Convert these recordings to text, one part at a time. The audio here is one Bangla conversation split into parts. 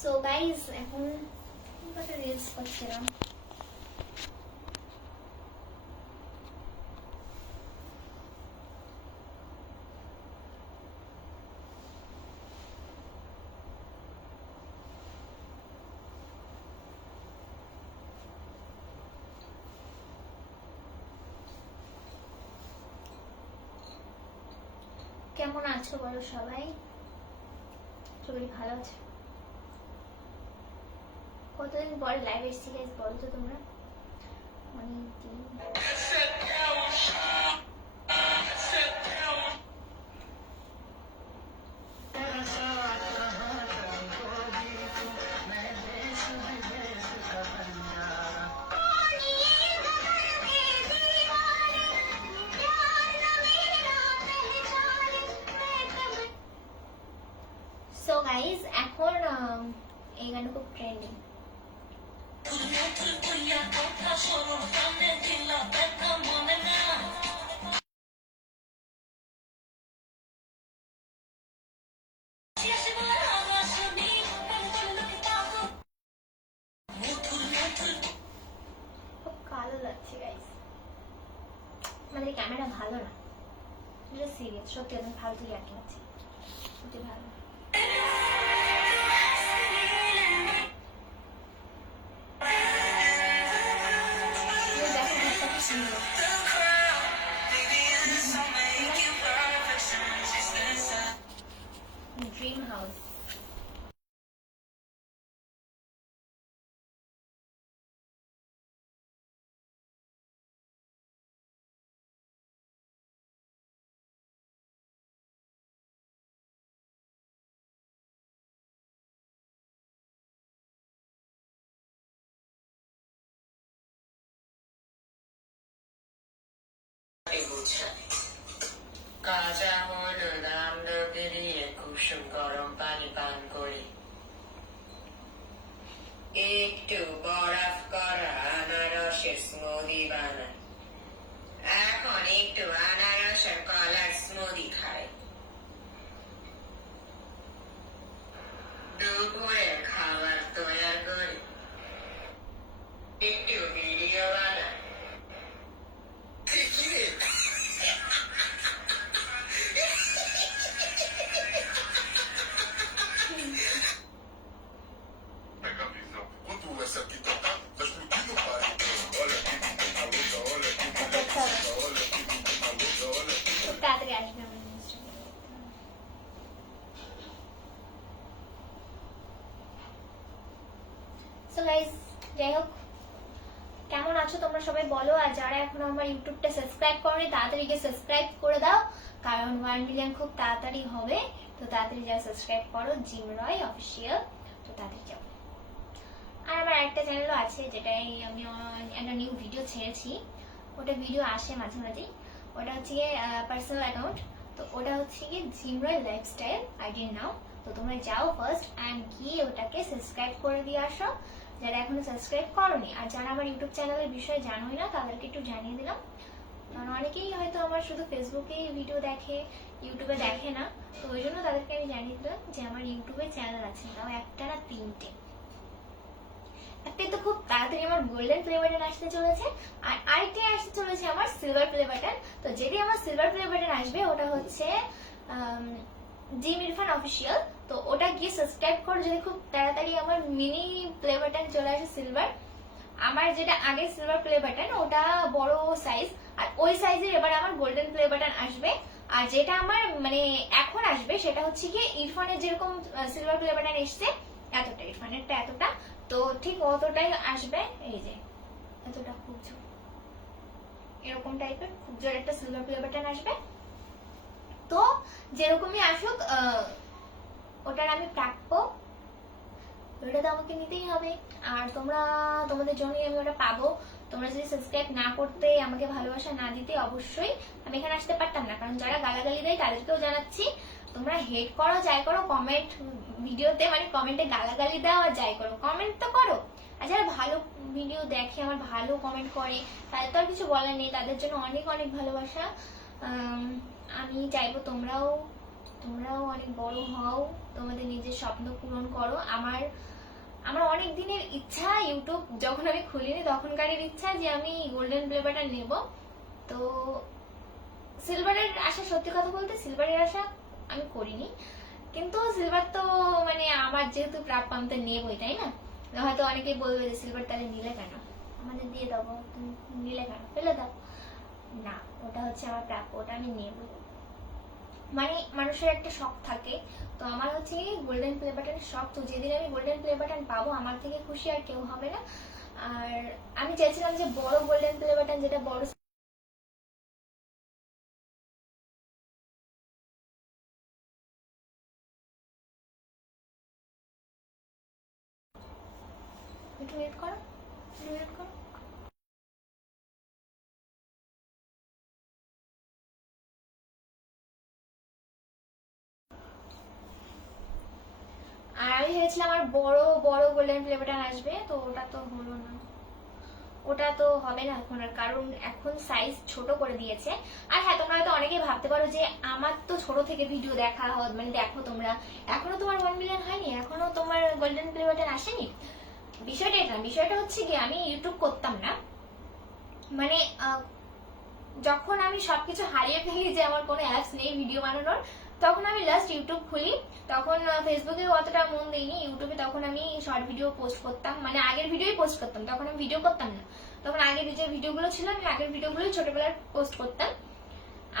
সো গাইস, এখন কত রিলস করছিলাম। কেমন আছো বলো সবাই? সবাই ভালো আছে? কতদিন পরে লাইভ এসেছি গাইস, বলো তো তোমরা? অনেকদিন। সো গাইস, এখন এই গানটা খুব ট্রেন্ডিং। খুব কালো লাগছে গাইস, আমাদের ক্যামেরা ভালো না, সিরিয়াস সত্যি, অনেক ফালতু ইয়ার্কি লাগছে, সত্যি ভালো। Dream house. কাঁচা হলুদ আমলকি দিয়ে কুসুম গরম পানি পান করি, একটু বরফ করা আনারসের স্মুদি বানাই, এখন একটু আনারসের কলার স্মুদি খাই, দুপুরে খাবার তৈরি করি, একটু ভিডিও বানাই। Pega a visão. Quando essa aqui tocar, tá explodindo o parque. Olha que menina louca, olha que menina louca, olha que menina louca, olha que খুব তাড়াতাড়ি আসবে আমার জিনিসটা। সো গাইস, যাই হোক, কেমন আছো তোমরা সবাই বলো। আর যারা এখনো আমার ইউটিউবটা সাবস্ক্রাইব করোনি, তাড়াতাড়ি গিয়ে সাবস্ক্রাইব করে দাও, কারণ 1 মিলিয়ন খুব তাড়াতাড়ি হবে। তো তাড়াতাড়ি যারা সাবস্ক্রাইব করো, জিম রয় অফিসিয়াল, তো তাড়াতাড়ি যাও। আর আমার একটা চ্যানেলও আছে, যেটাই আমি একটা নিউ ভিডিও ছেড়েছি, ওটা ভিডিও আসে মাঝে মাঝেই, ওটা হচ্ছে গিয়ে পার্সোনাল অ্যাকাউন্ট, তো ওটা হচ্ছে গিয়ে জিম রয় লাইফস্টাইল আইডি নাও। তো তোমরা যাও ফার্স্ট অ্যান্ড গিয়ে ওটাকে সাবস্ক্রাইব করে দিয়ে আসো, যারা এখনো সাবস্ক্রাইব করোনি। আর যারা আমার ইউটিউব চ্যানেলের বিষয়ে জানোই না, তাদেরকে একটু জানিয়ে দিলাম, কারণ অনেকেই হয়তো আমার শুধু ফেসবুকে ভিডিও দেখে, ইউটিউবে দেখে না, তো ওই জন্য তাদেরকে আমি জানিয়ে দিলাম যে আমার ইউটিউবে চ্যানেল আছে, তাও একটা না 3টে। একটাই তো খুব তাড়াতাড়ি আমার গোল্ডেন প্লে বাটন আসতে চলেছে, আর আরেকটাই আসতে চলেছে আমার সিলভার প্লে বাটন। তো যেটি আমার সিলভার প্লে বাটন আসবে, ওটা হচ্ছে জিম ইরফান অফিসিয়াল। তো ওটা গিয়ে সাবস্ক্রাইব করো, যদি খুব তাড়াতাড়ি আমার মিনি প্লে বাটন চলে আসে সিলভার। আমার যেটা আগে সিলভার প্লে বাটন, ওটা বড় সাইজ, আর ওই সাইজের এবার আমার গোল্ডেন প্লে বাটন আসবে। আর যেটা আমার মানে এখন আসবে, সেটা হচ্ছে গিয়ে ইরফানের যেরকম সিলভার প্লে বাটন এসছে এতটা, ইরফানেরটা এতটা, তো ঠিক অতটাই আসবে। এই যে এতটা, খুব জোর এরকম টাইপের খুব জোর একটা সিলভার প্লে বাটন আসবে। তো যেরকমই আসুক, ওটার আমি প্রাপ্য, ওটা তো আমাকে নিতেই হবে। আর তোমাদের জন্যই আমি ওটা পাবো। তোমরা যদি সাবস্ক্রাইব না করতে, আমাকে ভালোবাসা না দিতে, অবশ্যই আমি এখানে আসতে পারতাম না। কারণ যারা গালাগালি দেয় তাদেরকেও জানাচ্ছি, তোমরা হেট করো যাই করো, কমেন্ট ভিডিওতে মানে কমেন্টে গালাগালি দাও আর যাই করো, কমেন্ট তো করো। আর যারা ভালো ভিডিও দেখে, আমার ভালো কমেন্ট করে, তাদের তো আর কিছু বলার নেই, তাদের জন্য অনেক অনেক ভালোবাসা। আমি চাইবো তোমরাও অনেক বড় হও, তোমাদের নিজের স্বপ্ন পূরণ করো। আমার অনেক দিনের ইচ্ছা, ইউটিউব যখন আমি খুলিনি তখনকারের ইচ্ছা যে আমি গোল্ডেন প্লে বাটন নেব। তো সিলভারের আশা, সত্যি কথা বলতে সিলভারের আশা আমি করিনি, কিন্তু সিলভার তো মানে আমার যেহেতু প্রাপ্য আমি তো নেবই, তাই না? হয়তো অনেকেই বলবে যে সিলভার তাহলে নিলে কেন, আমাদের দিয়ে দেবো, তুমি নিলে কেন, ফেলে দাও। না, ওটা হচ্ছে আমার প্রাপ্য, ওটা আমি নেবই। মানে মানুষের একটা শখ থাকে, তো আমার হচ্ছে গোল্ডেন প্লে বাটনের শখ। তো যেদিন আমি গোল্ডেন প্লে বাটন পাবো আমার থেকে খুশি আর কেউ হবে না। আর আমি চাইছিলাম যে বড় গোল্ডেন প্লে বাটন, যেটা বড় একটু ওয়েট করো, একটু ওয়েট করো। আর আমি ভেবেছিলাম আমার বড় বড় গোল্ডেন প্লে বাটন আসবে, তো ওটা তো হলো না, ওটা তো হবে না এখন আর, কারণ এখন সাইজ ছোট করে দিয়েছে। আর হ্যাঁ, তোমরা হয়তো অনেকেই ভাবতে পারো যে আমার তো ছোট থেকে ভিডিও দেখা হয়, মানে দেখো তোমরা, এখনো তোমার 1 মিলিয়ন হয়নি, এখনো তোমার গোল্ডেন প্লে বাটন আসেনি। বিষয়টা এটা, বিষয়টা হচ্ছে কি আমি ইউটিউব করতাম না, মানে যখন আমি সবকিছু হারিয়ে ফেলি, যে আমার কোনো অ্যাপস নেই ভিডিও বানানোর, তখন আমি লাস্ট ইউটিউব খুলি। তখন ফেসবুকে অতটা মন দিইনি, ইউটিউবে তখন আমি শর্ট ভিডিও পোস্ট করতাম, মানে আগের ভিডিওই পোস্ট করতাম, তখন আমি ভিডিও করতাম না। তখন আগের যে ভিডিওগুলো ছিল আমি আগের ভিডিওগুলোই ছোটবেলায় পোস্ট করতাম।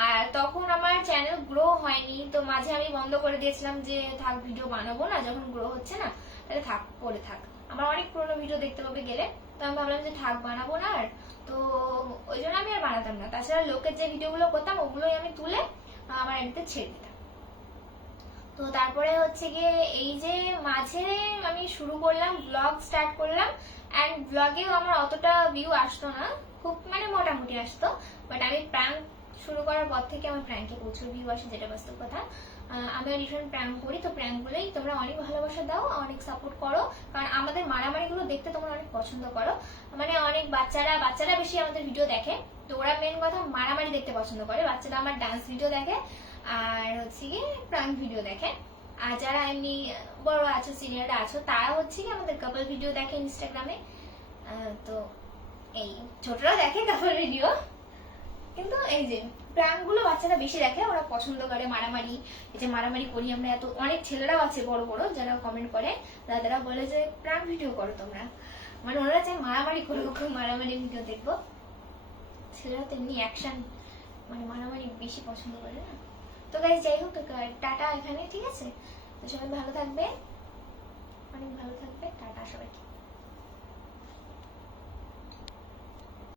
আর তখন আমার চ্যানেল গ্রো হয়নি, তো মাঝে আমি বন্ধ করে দিয়েছিলাম যে থাক, ভিডিও বানাবো না, যখন গ্রো হচ্ছে না তাহলে থাক, পড়ে থাক। আমার অনেক পুরোনো ভিডিও দেখতে পাবে গেলে, তো আমি ভাবলাম যে থাক, বানাবো না আর। তো ওই জন্য আমি আর বানাতাম না। তাছাড়া লোকের যে ভিডিওগুলো করতাম ওগুলোই আমি তুলে আমার এডিতে ছেড়ে দিতাম। তো তারপরে হচ্ছে গিয়ে এই যে মাঝে আমি শুরু করলাম, ব্লগ স্টার্ট করলাম, অ্যান্ড ব্লগেও আমার অতটা ভিউ আসতো না, খুব মানে মোটামুটি আসতো। বাট আমি প্র্যাঙ্ক শুরু করার পর থেকে আমার প্র্যাঙ্কে প্রচুর ভিউ আসে, যেটা বাস্তব কথা। আমি ডিফারেন্ট প্র্যাঙ্ক করি, তো প্র্যাঙ্কগুলোই তোমরা অনেক ভালোবাসা দাও, অনেক সাপোর্ট করো, কারণ আমাদের মারামারিগুলো দেখতে তোমরা অনেক পছন্দ করো। মানে অনেক বাচ্চারা বেশি আমাদের ভিডিও দেখে, তো ওরা মেন কথা মারামারি দেখতে পছন্দ করে। বাচ্চারা আমার ডান্স ভিডিও দেখে, আর হচ্ছে কি প্রাঙ্ক ভিডিও দেখে। আর যারা এমনি বড় আছো, সিনিয়ররা আছো, তারা হচ্ছে কি আমাদের কাপল ভিডিও দেখে ইনস্টাগ্রামে। তো এই ছোটরা দেখে কাপল ভিডিও, কিন্তু এই যে প্রাঙ্ক গুলো বাচ্চারা বেশি দেখে, ওরা পছন্দ করে মারামারি। এই যে মারামারি করি আমরা, এত অনেক ছেলেরাও আছে বড় বড় যারা কমেন্ট করে, দাদারা বলে যে প্রাঙ্ক ভিডিও করো তোমরা, মানে ওরা চাই মারামারি করবো, মারামারি ভিডিও দেখবো। ছেলেরা তো এমনি অ্যাকশন, মানে মারামারি বেশি পছন্দ করে না। তো গাইস যাই হোক, টাটা এখানে, ঠিক আছে? তো সবাই ভালো থাকবে।